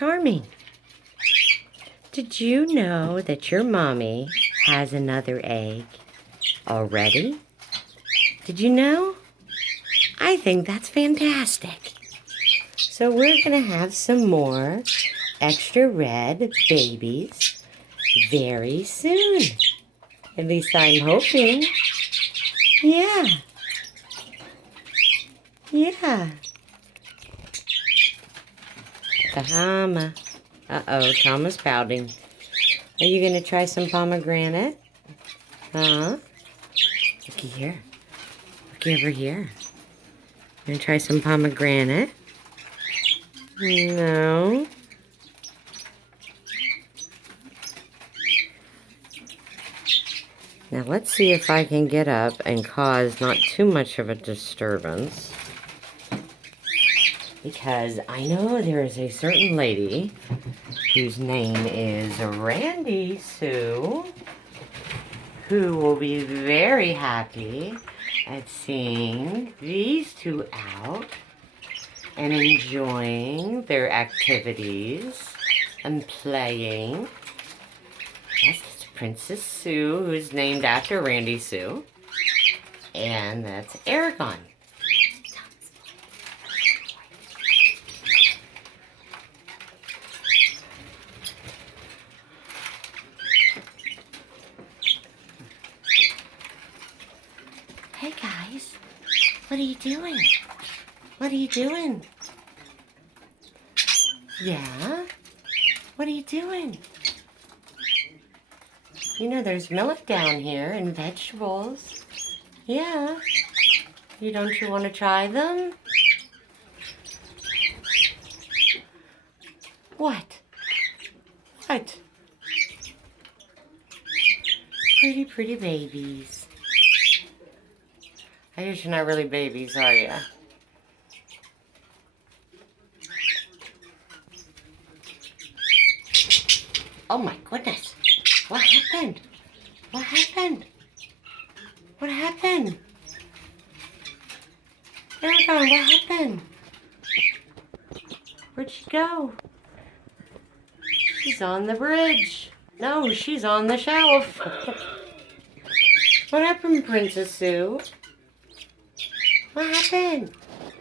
Charming. Did you know that your mommy has another egg already? Did you know? I think that's fantastic. So we're going to have some more extra red babies very soon. At least I'm hoping. Yeah. Yeah. Bahama. Uh-oh, Thomas pouting. Are you going to try some pomegranate? Huh? Looky here. Looky over here. Going to try some pomegranate? No. Now let's see if I can get up and cause not too much of a disturbance. Because I know there is a certain lady whose name is Randy Sue, who will be very happy at seeing these two out and enjoying their activities and playing. Yes, it's Princess Sue, who's named after Randy Sue. And that's Eragon. Hey guys, what are you doing? What are you doing? Yeah? What are you doing? You know there's milk down here and vegetables. Yeah. Don't you want to try them? What? What? Pretty, pretty babies. I guess you're not really babies, are you? Oh my goodness. What happened? What happened? What happened? Eragon, what happened? Where'd she go? She's on the bridge. No, she's on the shelf. What happened, Princess Sue? What happened?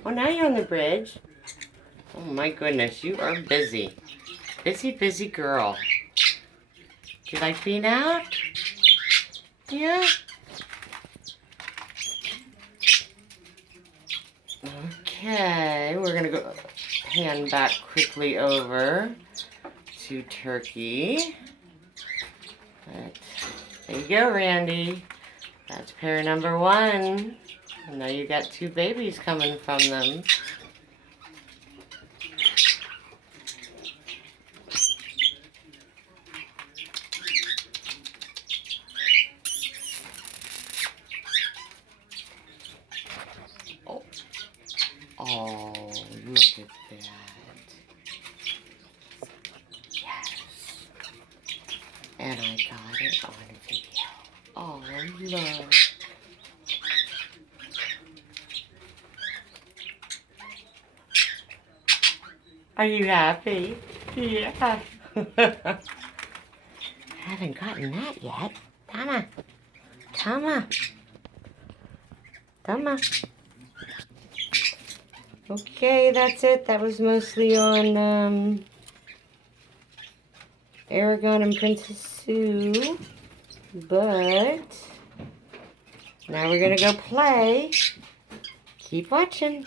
Oh, now you're on the bridge. Oh my goodness, you are busy. Busy, busy girl. Do you like being out? Yeah? Okay, we're gonna go pan back quickly over to Turkey. There you go, Randy. That's pair number 1. And now you got 2 babies coming from them. Oh, look at that. Yes. And I got it on video. Oh, look. Are you happy? Yeah. Haven't gotten that yet. Tama. Tama. Tama. Okay, that's it. That was mostly on Eragon and Princess Sue. But now we're going to go play. Keep watching.